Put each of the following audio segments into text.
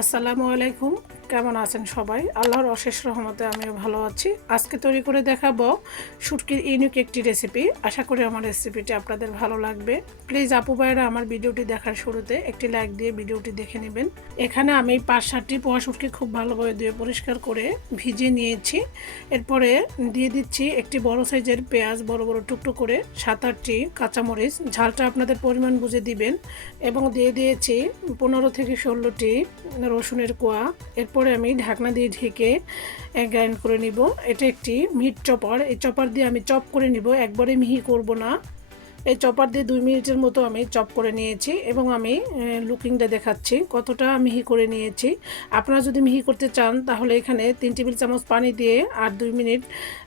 আসসালামু আলাইকুম। কেমন আছেন সবাই? আল্লাহর অশেষ রহমতে আমিও ভালো আছি। আজকে তৈরি করে দেখাবো শুটকির ইউনিক একটি রেসিপি আশা করি আমার রেসিপিটি আপনাদের ভালো লাগবে। প্লিজ আপু ভাইরা আমার ভিডিওটি দেখার শুরুতে একটি লাইক দিয়ে ভিডিওটি দেখে নেবেন। এখানে আমি পাঁচ সাতটি পোয়া শুটকি খুব ভালোভাবে ধুয়ে পরিষ্কার করে ভিজিয়ে নিয়েছি। এরপরে দিয়ে দিচ্ছি একটি বড় সাইজের পেঁয়াজ, বড় বড় টুকরো করে সাত আটটি কাঁচামরিচ। ঝালটা আপনাদের পরিমাণ বুঝে দিবেন। এবং দিয়ে দিয়েছি পনেরো থেকে ষোলোটি রসুনের কোয়া। এরপরে আমি ঢাকনা দিয়ে ঢেকে গ্রাইন্ড করে নিব। এটা একটি মিট চপার। এই চপার দিয়ে আমি চপ করে নিব। একবারে মিহি করব না। এই চপার দিয়ে দুই মিনিটের মতো আমি চপ করে নিয়েছি এবং আমি লুকিংটা দেখাচ্ছি। কতটা মিহি করে নিয়েছি। আপনারা যদি মিহি করতে চান, তাহলে এখানে তিন টেবিল চামচ পানি দিয়ে আর দুই মিনিট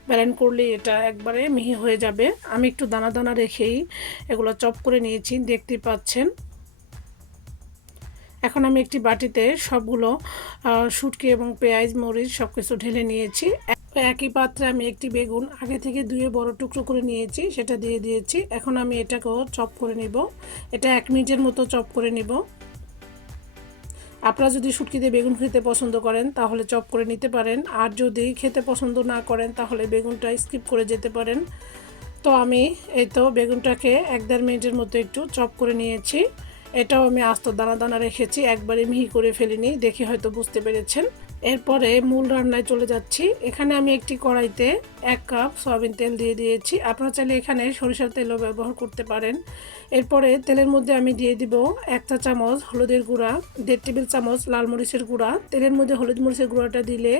ব্যালেন্ড করলে এটা একবারে মিহি হয়ে যাবে। আমি একটু দানা দানা রেখেই এগুলো চপ করে নিয়েছি। দেখতে পাচ্ছেন। এখন আমি একটি বাটিতে সবগুলো শুটকি এবং পেঁয়াজ, মরিচ সব কিছু ঢেলে নিয়েছি। একই পাত্রে আমি একটি বেগুন আগে থেকে ধুয়ে বড় টুকরো করে নিয়েছি, সেটা দিয়ে দিয়েছি। এখন আমি এটাকেও চপ করে নিব। এটা এক মিনিটের মতো চপ করে নিব। আপনারা যদি শুটকি দিয়ে বেগুন খেতে পছন্দ করেন, তাহলে চপ করে নিতে পারেন। আর যদি খেতে পছন্দ না করেন, তাহলে বেগুনটা স্কিপ করে যেতে পারেন। তো আমি এই তো বেগুনটাকে এক দেড় মিনিটের মতো একটু চপ করে নিয়েছি। এটাও আমি আস্ত দানা দানা রেখেছি, একবারে মিহি করে ফেলিনি, দেখে হয়তো বুঝতে পেরেছেন। এরপরে মূল রান্নায় চলে যাচ্ছি। এখানে আমি একটি কড়াইতে এক কাপ সয়াবিন তেল দিয়ে দিয়েছি। আপনারা চাইলে এখানে সরিষার তেলও ব্যবহার করতে পারেন। এরপরে তেলের মধ্যে আমি দিয়ে দিব এক চা চামচ হলুদের গুঁড়া, দেড় টেবিল চামচ লাল মরিচের গুঁড়া। তেলের মধ্যে হলুদ মরিচের গুঁড়াটা দিলে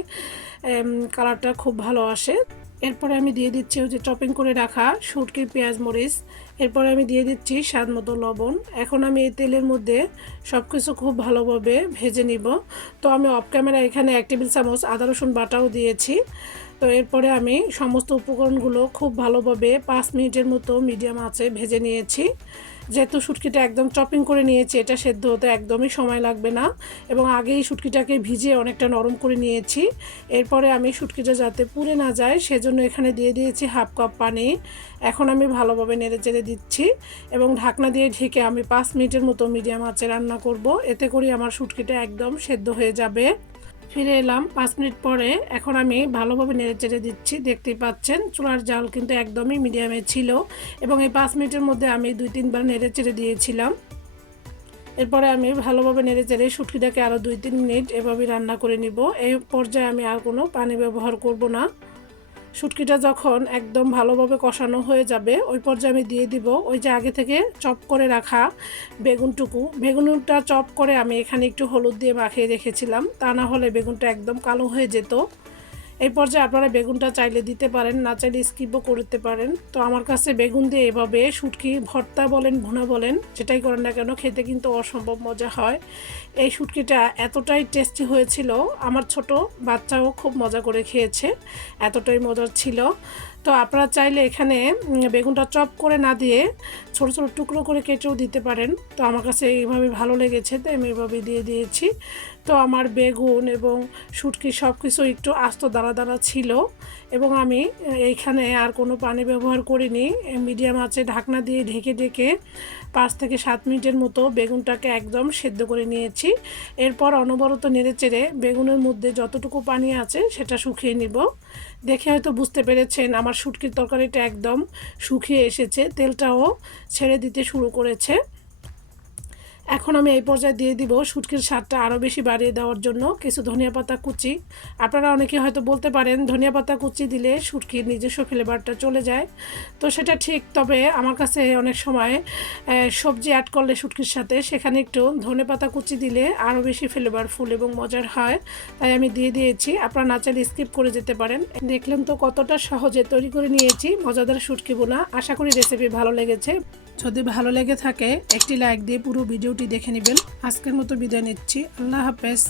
কালারটা খুব ভালো আসে। এরপরে আমি দিয়ে দিচ্ছি ওই যে চপিং করে রাখা শুটকির পেঁয়াজ, মরিচ। এরপরে আমি দিয়ে দিচ্ছি স্বাদ মতো লবণ। এখন আমি এই তেলের মধ্যে সব কিছু খুব ভালোভাবে ভেজে নিব। তো আমি অফ ক্যামেরা এখানে এক টেবিল চামচ আদা, রসুন বাটাও দিয়েছি। তো এরপরে আমি সমস্ত উপকরণগুলো খুব ভালোভাবে পাঁচ মিনিটের মতো মিডিয়াম আঁচে ভেজে নিয়েছি। যেহেতু শুটকিটা একদম চপিং করে নিয়েছি, এটা সেদ্ধ হতে একদমই সময় লাগবে না। এবং আগেই শুটকিটাকে ভিজে অনেকটা নরম করে নিয়েছি। এরপরে আমি শুটকিটা যাতে পুড়ে না যায়, সেজন্য এখানে দিয়ে দিয়েছি হাফ কাপ পানি। এখন আমি ভালোভাবে নেড়ে চেড়ে দিচ্ছি এবং ঢাকনা দিয়ে ঢেকে আমি পাঁচ মিনিটের মতো মিডিয়াম আঁচে রান্না করব। এতে করে আমার শুটকিটা একদম সেদ্ধ হয়ে যাবে। ফিরে এলাম। পাঁচ মিনিট পরে এখন আমি ভালোভাবে নেড়ে চেড়ে দিচ্ছি। দেখতেই পাচ্ছেন, চুলার জাল কিন্তু একদমই মিডিয়ামে ছিল এবং এই পাঁচ মিনিটের মধ্যে আমি দুই, তিনবার নেড়ে চেড়ে দিয়েছিলাম। এরপরে আমি ভালোভাবে নেড়ে চেড়ে শুটকিটাকে আরও দুই, তিন মিনিট এভাবে রান্না করে নিব। এই পর্যায়ে আমি আর কোনো পানি ব্যবহার করব না। শুটকিটা যখন একদম ভালোভাবে কষানো হয়ে যাবে, ওই পর্যায়ে আমি দিয়ে দিব ওই যে আগে থেকে চপ করে রাখা বেগুনটুকু। বেগুনটা চপ করে আমি এখানে একটু হলুদ দিয়ে মাখিয়ে রেখেছিলাম। তা না হলে বেগুনটা একদম কালো হয়ে যেত। এই পর্যায়ে আপনারা বেগুনটা চাইলে দিতে পারেন, না চাইলে স্কিপও করতে পারেন। তো আমার কাছে বেগুন দিয়ে এভাবে শুটকি, ভর্তা বলেন, ভুনা বলেন, যেটাই করেন না কেন, খেতে কিন্তু অসম্ভব মজা হয়। এই শুটকিটা এতটাই টেস্টি হয়েছিল, আমার ছোট বাচ্চাও খুব মজা করে খেয়েছে, এতটাই মজার ছিল। তো আপনারা চাইলে এখানে বেগুনটা চপ করে না দিয়ে ছোট ছোট টুকরো করে কেটেও দিতে পারেন। তো আমার কাছে এইভাবে ভালো লেগেছে, তাই আমি এভাবে দিয়ে দিয়েছি। তো আমার বেগুন এবং শুটকি সব কিছু একটু আস্ত দাঁড়া দাঁড়া ছিল এবং আমি এইখানে আর কোনো পানি ব্যবহার করিনি। মিডিয়াম আছে ঢাকনা দিয়ে ঢেকে ঢেকে পাঁচ থেকে সাত মিনিটের মতো বেগুনটাকে একদম সেদ্ধ করে নিয়েছি। এরপর অনবরত নেড়ে চেড়ে বেগুনের মধ্যে যতটুকু পানি আছে সেটা শুকিয়ে নিব। দেখে হয়তো বুঝতে পেরেছেন, আমার শুটকির তরকারিটা একদম শুকিয়ে এসেছে। তেলটাও ছেড়ে দিতে শুরু করেছে। এখন আমি এই পর্যায়ে দিয়ে দিব শুটকির স্বাদটা আরও বেশি বাড়িয়ে দেওয়ার জন্য কিছু ধনিয়া পাতা কুচি। আপনারা অনেকে হয়তো বলতে পারেন, ধনিয়া পাতা কুচি দিলে শুটকির নিজস্ব ফ্লেভারটা চলে যায়। তো সেটা ঠিক, তবে আমার কাছে অনেক সময় সবজি অ্যাড করলে শুটকির সাথে সেখানে একটু ধনে পাতা কুচি দিলে আরও বেশি ফ্লেভারফুল এবং মজার হয়। তাই আমি দিয়ে দিয়েছি, আপনারা না চাইলে স্কিপ করে যেতে পারেন। দেখলেন তো কতটা সহজে তৈরি করে নিয়েছি, মজাদার শুটকি বোনা। আশা করি রেসিপি ভালো লেগেছে। যদি ভালো লেগে থাকে, একটি লাইক দিয়ে পুরো ভিডিওটি দেখে নেবেন। আজকের মতো বিদায় নিচ্ছি। আল্লাহ হাফেজ।